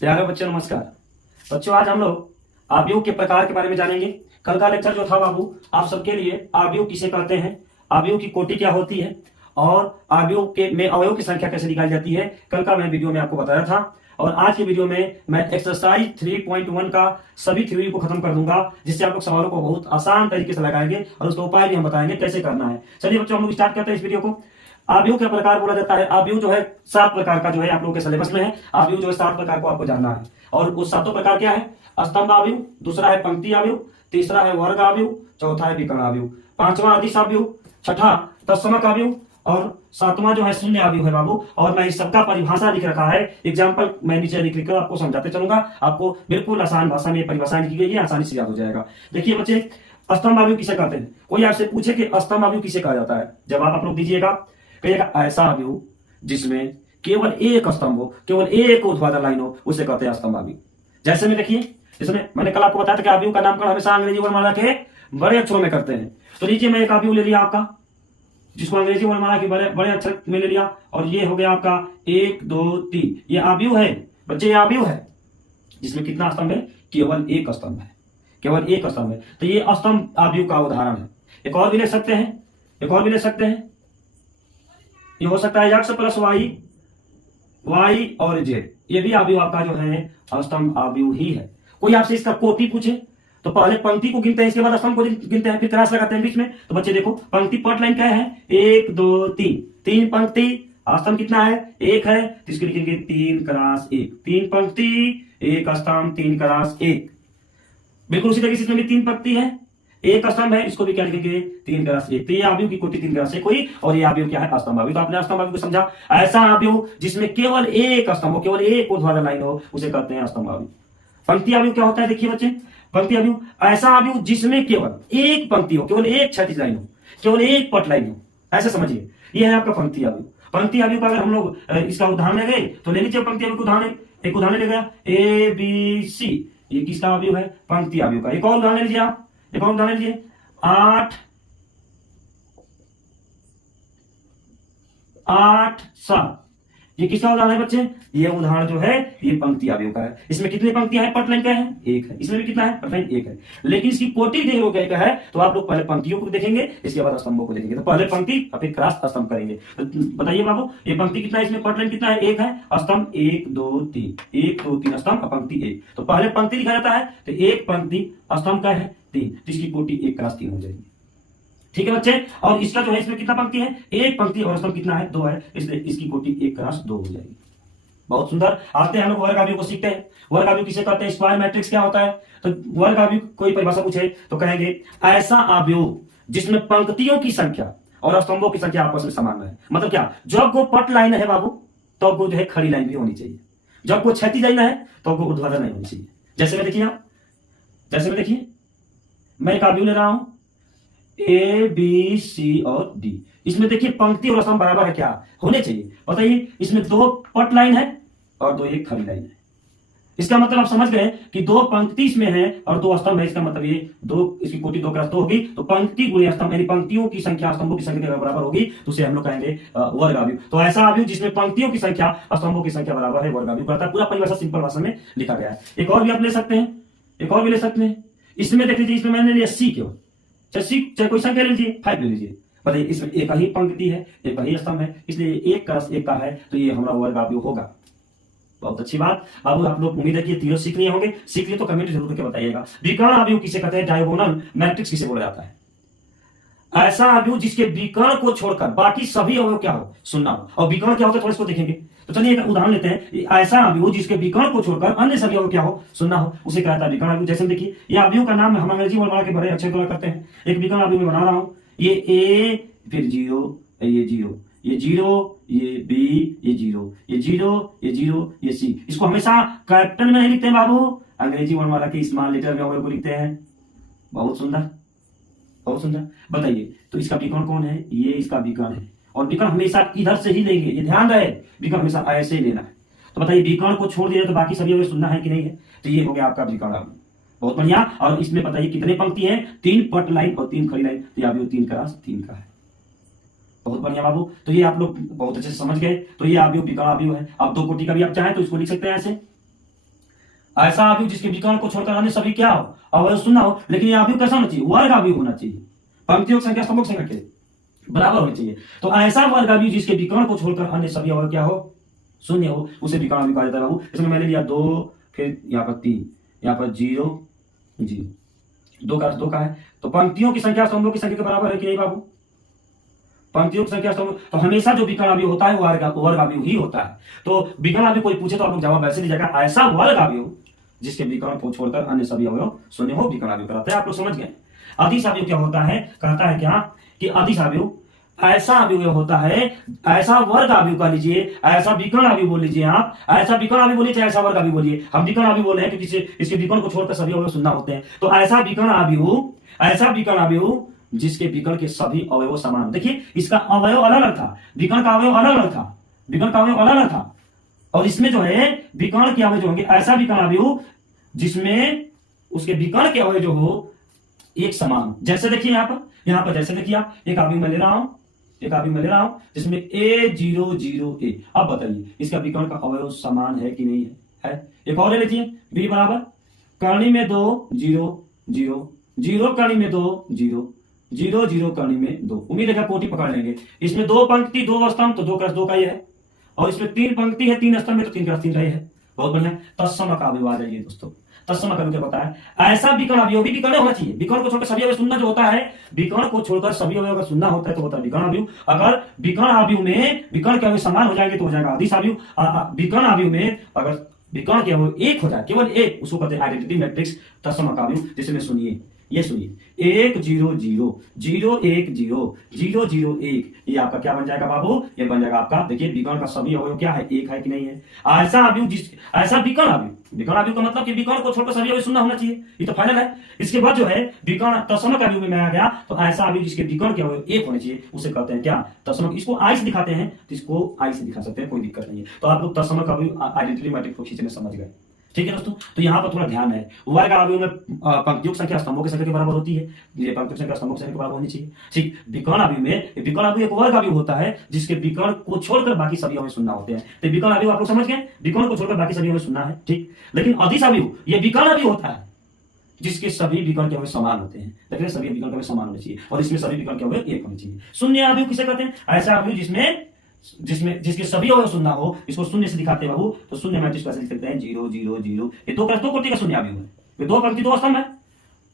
प्यारे बच्चों नमस्कार। बच्चों आज हम लोग आव्यूह के प्रकार के बारे में जानेंगे। कल का लेक्चर जो था बाबू आप सबके लिए आव्यूह किसे कहते हैं, आव्यूह की कोटि क्या होती है और आव्यूह के में अवयव की संख्या कैसे निकाली जाती है, कल का मैं वीडियो में आपको बताया था। और आज के वीडियो में मैं एक्सरसाइज 3.1 का सभी थ्योरी को खत्म कर दूंगा, जिससे आप लोग सवालों को बहुत आसान तरीके से लगाएंगे और उसका उपाय भी हम बताएंगे कैसे करना है। चलिए बच्चों हम लोग स्टार्ट करते हैं इस वीडियो को। आव्यूह का प्रकार बोला जाता है, आव्यूह जो है 7 प्रकार का जो है आप लोगों के सिलेबस में है। आव्यूह जो है 7 प्रकार को आपको जानना है और वो 7 प्रकार क्या है? स्तंभ आव्यूह, दूसरा है पंक्ति आव्यूह, तीसरा है वर्ग आव्यूह, चौथा है विकर्ण आव्यूह, पांचवा अदिश आव्यूह, छठा तत्समक आव्यूह और सातवां जो है शून्य आव्यूह है बाबू। और मैं इस सबका परिभाषा लिख रखा है, एग्जाम्पल मैं नीचे लिख कर आपको समझाते चलूंगा। आपको बिल्कुल आसान भाषा में परिभाषा लिखी गई है, आसानी से याद हो जाएगा। देखिए बच्चे, स्तंभ आव्यूह किसे कहते हैं? कोई आपसे पूछे कि स्तंभ आव्यूह किसे कहा जाता है, जवाब आप लोग दीजिएगा। कहिएगा ऐसा आव्यूह जिसमें केवल एक स्तंभ हो, केवल एक ऊर्ध्वाधर लाइन हो, उसे कहते हैं स्तंभ आव्यूह। जैसे में देखिए, इसमें मैंने कल आपको बताया था कि आव्यूह का नामकरण हमेशा अंग्रेजी वर्णमाला के बड़े अक्षरों में करते हैं। तो नीचे में एक आव्यूह ले लिया आपका, जिसको अंग्रेजी वर्णमाला के बड़े अक्षर में ले लिया, और ये हो गया आपका 1 2 3। ये आव्यूह है बच्चे, ये आव्यूह है जिसमें कितना स्तंभ है? केवल एक स्तंभ है, केवल एक स्तंभ है। तो ये स्तंभ आव्यूह का उदाहरण है। एक और भी ले सकते हैं, एक और भी ले सकते हैं। ये हो सकता है x प्लस y और z, ये भी आव्यूह आपका जो है स्तंभ आव्यूह ही है। कोई आपसे इसका कोटि पूछे तो पहले पंक्ति को गिनते हैं, इसके बाद स्तंभ को गिनते हैं, फिर क्रॉस लगाते हैं बीच में। तो बच्चे देखो, पंक्ति पट लाइन क्या है? 1 2 3, 3 पंक्ति, स्तंभ कितना है? 1 है, तो इसको लिखेंगे 3 क्रॉस 1। 3 पंक्ति 1 स्तंभ, 3 क्रॉस 1। बिल्कुल उसी तरीके से इसमें भी 3 पंक्ति है, एक स्तंभ है, इसको भी क्या लिखेंगे? 3 क्रॉस 1। तो ये आव्यूह की कोटि 3 क्रॉस 1 हुई, और ये आव्यूह क्या है? स्तंभ आव्यूह। तो आपने स्तंभ आव्यूह को समझा। ऐसा आव्यूह जिसमें केवल एक स्तंभ हो, केवल एक ऊर्ध्वाधर लाइन हो, उसे कहते हैं स्तंभ आव्यूह। पंक्ति आव्यूह क्या होता है? देखिए बच्चे, पंक्ति आव्यूह ऐसा आव्यूह जिसमें केवल एक पंक्ति हो, केवल एक क्षैतिज लाइन हो, केवल एक पट लाइन हो, ऐसे समझिए। ये है आपका पंक्ति आव्यूह। पंक्ति आव्यूह का अगर हम लोग इसका उदाहरण ले गए तो ले लीजिए पंक्ति आव्यूह का उदाहरण। एक उदाहरण ले गया ABC, ये किसका आव्यूह है? पंक्ति आव्यूह का। एक और उदाहरण लीजिए आप, एक और उदाहरण लीजिए 8 8 7, ये किसका उदाहरण है बच्चे? ये उदाहरण जो है ये पंक्ति आव्यूह का है। इसमें कितनी पंक्तियां हैं? पट लाइन क्या है? 1 है। इसमें भी कितना है? पट लाइन 1 है। लेकिन इसकी कोटि देखोगे क्या है, तो आप लोग पहले पंक्तियों को देखेंगे, इसके बाद स्तंभों को देखेंगे। तो पहले पंक्ति फिर क्रॉस स्तंभ करेंगे। तो बताइए बाबू, ये पंक्ति कितना है? इसमें पट लाइन कितना है? 1 है, स्तंभ 1 2 3, 1 2 3 स्तंभ, पंक्ति 1। तो पहले पंक्ति लिखा जाता है, तो एक पंक्ति स्तंभ का है 3, तो इसकी कोटि 1 क्रॉस 3 हो जाएगी। ठीक है बच्चे। और इसका जो है इसमें कितना पंक्ति है? एक पंक्ति और स्तंभ कितना है? 2 है, इसलिए इसकी कोटि 1 क्रॉस 2 हो जाएगी। बहुत सुंदर। आते हैं हम लोग वर्ग आव्यूह को सीखते हैं। वर्ग आव्यूह किसे कहते हैं? स्क्वायर मैट्रिक्स क्या होता है? तो वर्ग आव्यूह कोई परिभाषा पूछे तो कहेंगे ऐसा आव्यूह जिसमें पंक्तियों की संख्या और स्तंभों की संख्या आपस में समान है। मतलब क्या? जब वो पट लाइन है बाबू, तो वो जो है खड़ी लाइन भी होनी चाहिए। जब वो क्षैतिज लाइन है तो वो ऊर्ध्वाधर नहीं होनी चाहिए। जैसे में देखिए आप, जैसे में देखिए, मैं एक आव्यूह ले रहा हूं ABC और D। इसमें देखिए पंक्ति और स्तंभ बराबर है क्या? होने चाहिए। बताइए, इसमें 2 पट लाइन है और 2 एक खड़ी लाइन है। इसका मतलब आप समझ गए कि 2 पंक्ति इसमें है और 2 स्तंभ है। इसका मतलब ये 2, इसकी कोटि 2 क्रॉस 2 होगी। तो पंक्ति गुणे स्तंभ यानी पंक्तियों की संख्या स्तंभों की संख्या के बराबर होगी, तो उसे हम लोग कहेंगे वर्ग आव्यूह। तो ऐसा आव्यूह जिसमें पंक्तियों की संख्या स्तंभों की संख्या बराबर है, वर्ग आव्यूह कहता है। पूरा परिभाषा सिंपल भाषा में लिखा गया है। एक और भी आप ले सकते हैं, एक और भी ले सकते हैं। इसमें देख लीजिए, इसमें मैंने लिया C केवल, चाहे कोई संख्या ले लीजिए, 5 ले लीजिए। बताइए, इसमें एक ही पंक्ति है, एक ही स्तंभ है, इसलिए 1 क्रॉस 1 का है, तो ये हमारा वर्ग आव्यूह होगा। बहुत अच्छी बात। अब आप लोग उम्मीद है कि तीनों सीख लिए होंगे। सीख लिए तो कमेंट जरूर करके बताइएगा। विकर्ण आव्यूह किसे कहते हैं? डायगोनल मैट्रिक्स किसे बोला जाता है? ऐसा आव्यूह जिसके विकर्ण को छोड़कर बाकी सभी अवयव क्या हो? शून्य हो। और विकर्ण क्या होता है थोड़ा इसको देखेंगे। तो चलिए एक उदाहरण लेते हैं। ऐसा आव्यूह जिसके विकर्ण को छोड़कर अन्य सभी अवयव क्या हो? शून्य हो, उसे कहता है विकर्ण आव्यूह। जैसे देखिए, ये आव्यूह का नाम हम अंग्रेजी वर्णमाला के बड़े अक्षर करते हैं। एक विकर्ण आव्यूह में बना रहा हूं, ये A फिर 0, ये 0, ये 0, ये B, ये 0, ये 0, ये 0, ये C। इसको हमेशा कैपिटल में नहीं लिखते हैं बाबू, अंग्रेजी वर्णमाला के स्मॉल लेटर में अवयव को लिखते हैं। बहुत सुंदर, बहुत सुंदर। बताइए, तो इसका विकर्ण कौन है? ये इसका विकर्ण है। और विकर्ण हमेशा इधर से ही लेंगे, ये ध्यान रहे, विकर्ण हमेशा ऐसे ही लेना है। तो बताइए, विकर्ण को छोड़ दिया तो बाकी सभी अवयव शून्य है कि नहीं है? तो ये हो गया आपका विकर्ण आव्यूह। बहुत बढ़िया। और इसमें बताइए कितने पंक्ति है? 3 पट लाइन और 3 खड़ी लाइन, तो आव्यूह 3 क्रॉस 3 का है। बहुत बढ़िया बाबू। तो ये आप लोग बहुत अच्छे से समझ गए। तो ये आव्यूह विकर्ण आव्यूह है। अब 2 कोटि का भी आप चाहें तो इसको लिख सकते हैं ऐसे, ऐसा अवयव जिसके विकर्ण को छोड़कर अन्य सभी क्या हो, अवयव शून्य हो। लेकिन यह अवयव कैसा होना चाहिए, वर्ग अवयव होना चाहिए, पंक्तियों की संख्या स्तंभों की संख्या के बराबर होनी चाहिए। तो ऐसा वर्ग अवयव जिसके विकर्ण को छोड़कर अन्य सभी अवयव क्या हो, शून्य हो, उसे विकर्ण अवयव कहा जाता है बाबू। इसमें मैंने लिया 2, फिर यहाँ पर 3, यहाँ पर 0 0, 2 का 2 का है। तो पंक्तियों की संख्या स्तंभों की संख्या के बराबर है कि नहीं बाबू, पंक्तियों की संख्या स्तंभ। तो हमेशा जो विकर्ण अवयव होता है वो वर्ग अवयव ही होता है। तो विकर्ण अवयव कोई पूछे तो आप लोग जवाब ऐसे दीजिएगा, ऐसा वर्ग अवयव जिसके विकर्ण को छोड़कर अन्य सभी अवयव शून्य हो, विकर्ण अवयव कहलाता है। आप लोग समझ गए। अदिश अवयव क्या होता है, कहता है क्या कि अदिश अवयव ऐसा अवयव होता है, ऐसा वर्ग अवयव कह लीजिए, ऐसा विकर्ण अवयव बोल लीजिए, आप ऐसा विकर्ण अवयव बोलिए चाहे ऐसा वर्ग अवयव बोलिए, हम विकर्ण अवयव बोल रहे हैं क्योंकि इसके विकर्ण को छोड़कर सभी अवयव शून्य होते हैं। तो ऐसा विकर्ण अवयव जिसके विकर्ण के सभी अवयव समान। देखिए इसका अवयव अलग अलग था, विकर्ण का अवयव अलग अलग था, विकर्ण का अवयव अलग अलग था, और इसमें जो है विकर्ण के अवयव जो होंगे ऐसा विकर्ण अवयव जिसमें उसके विकर्ण के अवयव जो हो एक समान। जैसे देखिए यहाँ पर जैसे देखिए आप एक अवयव में ले रहा हूं, जिसमें A0 अब बताइए इसका विकर्ण का अवयव समान है कि नहीं है? एक और ले लीजिए, B बराबर करणी में 2 0 0 0 करणी में 2 0 0 0 करणी में 2। उम्मीद है कोटि पकड़ लेंगे। इसमें 2 पंक्ति 2 स्तंभ तो 2 क्रॉस 2 का ही है, और इसमें 3 पंक्ति है 3 स्तंभ में तो 3 क्रॉस 3 का ही है। बहुत बढ़िया। तत्सम का अवयव आ जाइए दोस्तों, तत्सम का क्या बताया, ऐसा विकर्ण अवयव भी विकर्ण होना चाहिए, विकर्ण को छोड़कर सभी अवयव शून्य जो होता है, विकर्ण को छोड़कर सभी अवयव अगर शून्य होता है तो होता है विकर्ण अवयव। अगर विकर्ण अवयव में विकर्ण के अवयव समान हो जाएंगे तो हो जाएगा अदिश अवयव। विकर्ण अवयव में अगर विकर्ण के अवयव एक हो जाए, केवल एक, उसको कहते हैं आइडेंटिटी मैट्रिक्स तत्सम का अवयव। जिसमें सुनिए, ये सुनिए 1 0 0 0 1 0 0 0 1, ये आपका क्या बन जाएगा बाबू, ये बन जाएगा आपका, देखिए विकर्ण का सभी अवयव क्या है, एक है कि नहीं है। ऐसा अवयव ऐसा विकर्ण अवयव का मतलब कि विकर्ण को छोड़कर सभी अवयव शून्य होना चाहिए, ये तो फाइनल है। इसके बाद जो है विकर्ण तत्सम का अवयव में आ गया, तो ऐसा अवयव जिसके विकर्ण के अवयव एक होने चाहिए उसे कहते हैं क्या, तत्सम। इसको आई से दिखाते हैं तो इसको आई से दिखा सकते हैं, कोई दिक्कत नहीं है। तो आप लोग तत्सम का अवयव आइडेंटिटी मैट्रिक्स को खींचने समझ गए, ठीक है दोस्तों। तो यहाँ पर थोड़ा ध्यान है, वर्ग अवयव में पंक्तियों की संख्या स्तंभों की संख्या के बराबर होती है, ये पंक्तियों की संख्या स्तंभों की संख्या के बराबर होनी चाहिए। ठीक, विकर्ण अवयव में विकर्ण अवयव एक वर्ग अवयव होता है जिसके विकर्ण को छोड़कर बाकी सभी अवयव शून्य होते हैं। तो विकर्ण अवयव आप लोग समझ गए, विकर्ण को छोड़कर बाकी सभी अवयव शून्य है, ठीक। लेकिन अदिश अवयव ये विकर्ण अवयव होता है जिसके सभी विकर्ण के अवयव समान होते हैं, लेकिन सभी विकर्ण के अवयव समान होने चाहिए, और इसमें सभी विकर्ण के अवयव एक होने चाहिए। शून्य अवयव किसे कहते हैं, ऐसा अवयव जिसके सभी अवयव शून्य हो, इसको शून्य से दिखाते हैं बाबू। तो शून्य मैट्रिक्स कैसे लिख सकते हैं, 0 0 0, ये 2 कोटि का शून्य अवयव है, ये 2 पंक्ति 2 स्तंभ है।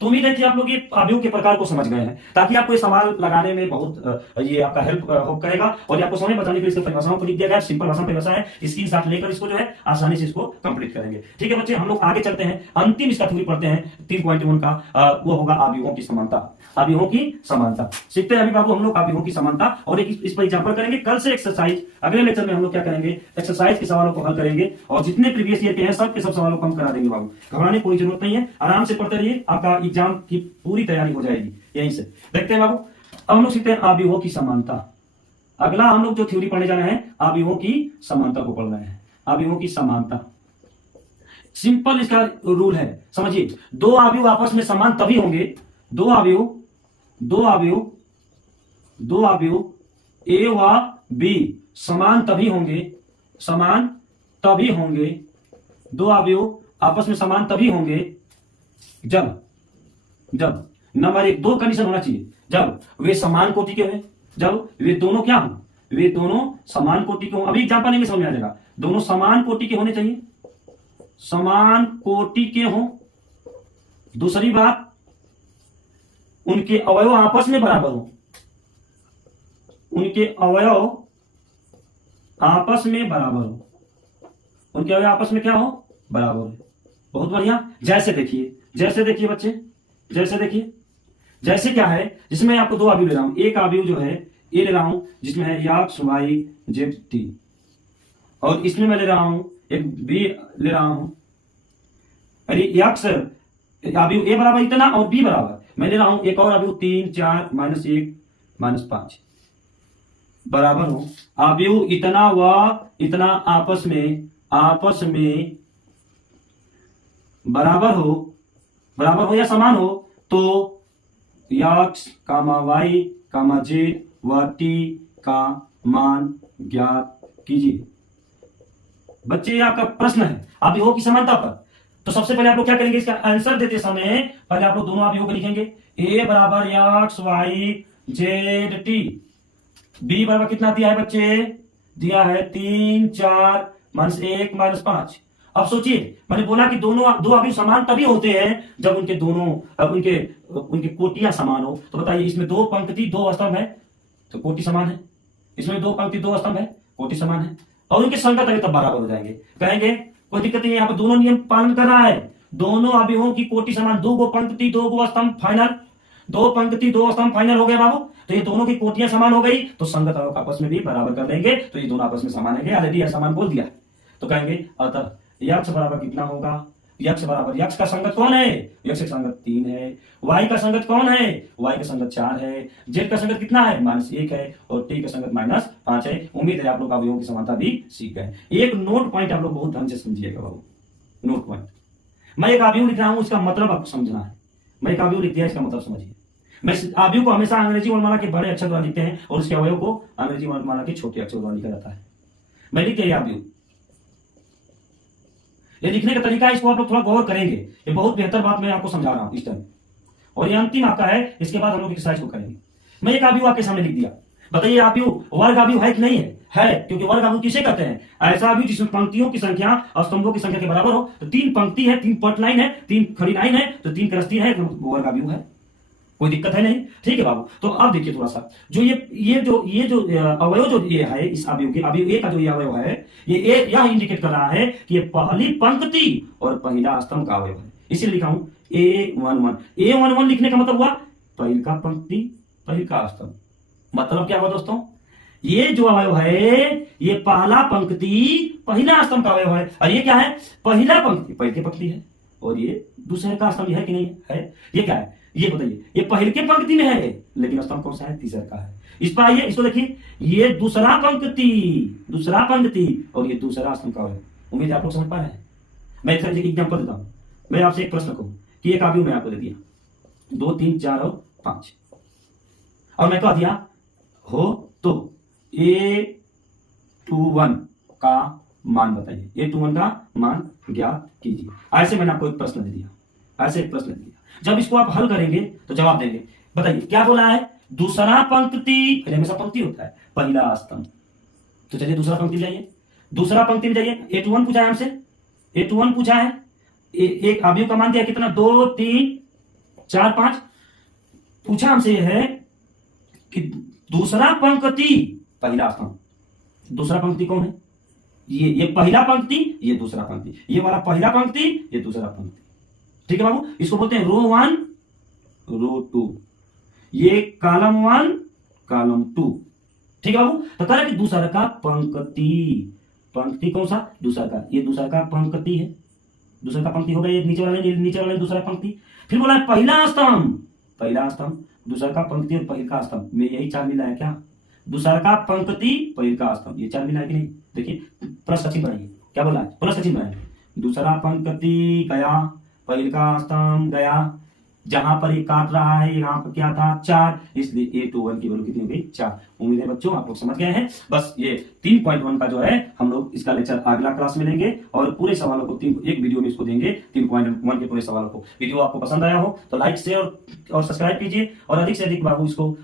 तो उम्मीद है कि आप लोग ये अवयव के प्रकार को समझ गए हैं, ताकि आपको ये सवाल लगाने में बहुत ये आपका हेल्प करेगा। और ये आपको समय बताने के लिए इसकी परिभाषाओं को लिख दिया गया, सिंपल भाषा में परिभाषा है, इसकी साथ लेकर इसको जो है आसानी से इसको कंप्लीट करेंगे। ठीक है बच्चे, हम लोग आगे चलते हैं, अंतिम इसका थ्योरी पढ़ते हैं 3.1 का, वो होगा अवयवों की समानता। अवयवों की समानता सीखते हैं अभी बाबू हम लोग, अवयवों की समानता। और एक इस पर एग्जांपल करेंगे। कल से एक्सरसाइज, अगले लेक्चर में हम लोग क्या करेंगे, एक्सरसाइज के सवालों को हल करेंगे, और जितने प्रीवियस ईयर के हैं सब के सब सवालों को हम करा देंगे बाबू। घबराने कोई जरूरत नहीं है, आराम से पढ़ते रहिए, आपका एग्जाम की पूरी तैयारी हो जाएगी यहीं से। देखते हैं बाबू, अब हम लोग सीखते हैं अवयवों की समानता। अगला हम लोग जो थ्योरी पढ़ने जा रहे हैं, अवयवों की समानता को पढ़ रहे हैं। अवयवों की समानता सिंपल इसका रूल है, समझिए। दो अवयव आपस में समान तभी होंगे, दो अवयव ए व बी समान तभी होंगे, दो अवयव आपस में समान तभी होंगे जब नंबर 1 दो कंडीशन होना चाहिए, जब वे समान कोटि के हों, जब वे दोनों क्या हों, वे दोनों समान कोटि के हों। अभी एग्जांपल लेंगे समझ में आ जाएगा। दोनों समान कोटि के होने चाहिए, समान कोटि के हों। दूसरी बात, उनके अवयव आपस में बराबर हो, उनके अवयव आपस में बराबर हो, उनके अवयव आपस में क्या हो, बराबर हो। बहुत बढ़िया। जैसे देखिए बच्चे, जैसे क्या है, जिसमें आपको दो अवयव ले रहा हूं। एक अवयव जो है ये ले रहा हूं जिसमें है एक्स वाई जेड टी, और इसमें मैं ले रहा हूं एक बी ले रहा हूं, अरे एक्स अवयव ए बराबर इतना और बी बराबर, मैं ले रहा हूं एक और अवयव 3 4 -1 -5 बराबर हो। अवयव इतना व इतना आपस में बराबर हो या समान हो, तो एक्स कामा वाई कामा जेड व टी का मान ज्ञात कीजिए। बच्चे ये आपका प्रश्न है अवयवों की समानता पर। तो सबसे पहले आप लोग क्या करेंगे, इसका आंसर देते समय पहले आप लोग दोनों अवयवों को लिखेंगे। ए बराबर X Y Z T, B बराबर कितना दिया है बच्चे, दिया है 3 4 -1 -5। अब सोचिए, मैंने बोला कि दोनों दो अवयव समान तभी होते हैं जब उनके दोनों उनके उनके कोटियां समान हो। तो बताइए, इसमें 2 पंक्ति 2 स्तंभ है तो कोटि समान है, इसमें 2 पंक्ति 2 स्तंभ है, कोटि समान है, और उनके संगत अवयव तब बराबर हो जाएंगे। कहेंगे कोई दिक्कत नहीं है, यहाँ पर दोनों नियम पालन कर रहा है, दोनों अवयवों की कोटि समान, 2 गो पंक्ति 2 गो स्तंभ फाइनल, 2 पंक्ति 2 स्तंभ फाइनल हो गया बाबू। तो ये दोनों की कोटियां समान हो गई तो संगत अवयव आपस में भी बराबर कर देंगे, तो ये दोनों आपस में समान है। ऑलरेडी यह समान बोल दिया। तो कहेंगे अतः यक्ष बराबर कितना होगा, यक्ष बराबर, यक्ष का संगत कौन है, यक्ष का संगत 3 है, वाई का संगत कौन है, वाई का संगत 4 है, जेड का संगत कितना है -1 है, और टी का संगत -5 है। उम्मीद है आप लोग अवयवों की समानता भी सीख गए। एक नोट पॉइंट आप लोग बहुत ध्यान से समझिएगा बाबू, नोट पॉइंट। मैं एक अवयव लिख रहा हूं, इसका मतलब आपको समझना है। मैं एक अवयव लिख दिया, इसका मतलब समझिए। मैं अवयव को हमेशा अंग्रेजी वर्णमाला के बड़े अक्षर द्वारा लिखते हैं और उसके अवयव को अंग्रेजी वर्णमाला के छोटे अक्षर द्वारा लिखा जाता है। मैं लिख दिया अवयव, ये लिखने का तरीका है, इसको आप लोग थोड़ा गौर करेंगे। ये बहुत बेहतर बात मैं आपको समझा रहा हूं इस टाइम, और ये अंतिम आपका है। इसके बाद हम लोग एक्सरसाइज को करेंगे। मैं एक अवयव आपके सामने लिख दिया, बताइए अवयव वर्ग अवयव है कि नहीं है? है, क्योंकि वर्ग अवयव किसे कहते हैं? ऐसा अवयव जिसमें पंक्तियों की संख्या और स्तंभों की संख्या के बराबर हो। तो 3 पंक्ति है, 3 पट लाइन है, 3 खड़ी लाइन है, तो 3 क्रस्ती है, तो वर्ग अवयव है, कोई दिक्कत है नहीं। ठीक है बाबू। तो अब देखिए थोड़ा सा, जो ये जो अवयव जो ये है, इस अवयव के अवयव ए का जो ये अवयव है, ये यह इंडिकेट कर रहा है कि ये पहली पंक्ति और पहला स्तंभ का अवयव है। इसीलिए लिखा हूं A11। A11 लिखने का मतलब हुआ पहल का पंक्ति पहल का स्तंभ। मतलब क्या हुआ दोस्तों, ये जो अवयव है ये पहला पंक्ति पहला स्तंभ का अवयव है, और ये क्या है, पहला पंक्ति पहल की पंक्ति है, और ये दूसरे का स्तंभ है कि नहीं है? ये क्या है ये बताइए, ये पहले के पंक्ति में है, लेकिन स्तंभ कौन सा है? तीसरा का है। इस पर आइए, इसको देखिए, ये दूसरा पंक्ति और ये दूसरा स्तंभ का है। उम्मीद है आप लोग समझ पा रहे हैं। मैं एक एग्जांपल देता हूं। मैं आपसे एक प्रश्न कहूं कि एक अवयव मैं आपको दे दिया 2 3 4 और 5, और मैं कह दिया हो तो A21 का मान बताइए, A21 का मान ज्ञात कीजिए। ऐसे मैंने आपको एक प्रश्न दे दिया, ऐसे एक प्रश्न दिया। जब इसको आप हल करेंगे तो जवाब देंगे। बताइए क्या बोला है, दूसरा पंक्ति, हमेशा पंक्ति होता है, पहला स्तंभ। तो चलिए दूसरा पंक्ति जाइए, दूसरा पंक्ति में जाइए। A21 पूछा है हमसे, A21 पूछा है, एक अवयव का मान दिया कितना, 2 3 4 5। पूछा हमसे यह है कि दूसरा पंक्ति पहला स्तंभ। दूसरा पंक्ति कौन है? ये पहला पंक्ति, ये दूसरा पंक्ति, ये वाला पहला पंक्ति, ये दूसरा पंक्ति। ठीक है बाबू, इसको बोलते हैं रो 1 रो 2, ये कॉलम 1 कॉलम 2। ठीक है बाबू। तो कह रहा है कि दूसरा का पंक्ति, पंक्ति कौन सा? दूसरा का, ये दूसरा का पंक्ति है, दूसरा का पंक्ति हो गया, ये नीचे वाला दूसरा पंक्ति। फिर बोला है पहला स्तंभ, पहला स्तंभ, दूसरा का पंक्ति और पहला स्तंभ में यही 4 मिला है क्या? दूसरा का पंक्ति पहला स्तंभ, ये 4 मिला है कि नहीं? देखिए प्लस का चिन्ह बनाइए, क्या बोला है? प्लस का चिन्ह बनाइए। दूसरा पंक्ति गया, पहला स्तंभ गया, जहां पर ये काट रहा है यहाँ पर क्या था 4, इसलिए A21 की वैल्यू कितनी हो गई 4। उम्मीद है बच्चों आप लोग समझ गए हैं। बस ये 3.1 का जो है हम लोग इसका लेक्चर अगला क्लास में लेंगे, और पूरे सवालों को एक वीडियो में इसको देंगे, 3.1 के पूरे सवालों को। वीडियो आपको पसंद आया हो तो लाइक शेयर और सब्सक्राइब कीजिए, और अधिक से अधिक बाबू इसको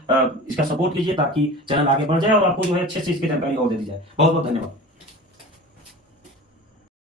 इसका सपोर्ट कीजिए, ताकि चैनल आगे बढ़ जाए और आपको जो है अच्छे से इसकी जानकारी और दे दी जाए। बहुत बहुत धन्यवाद।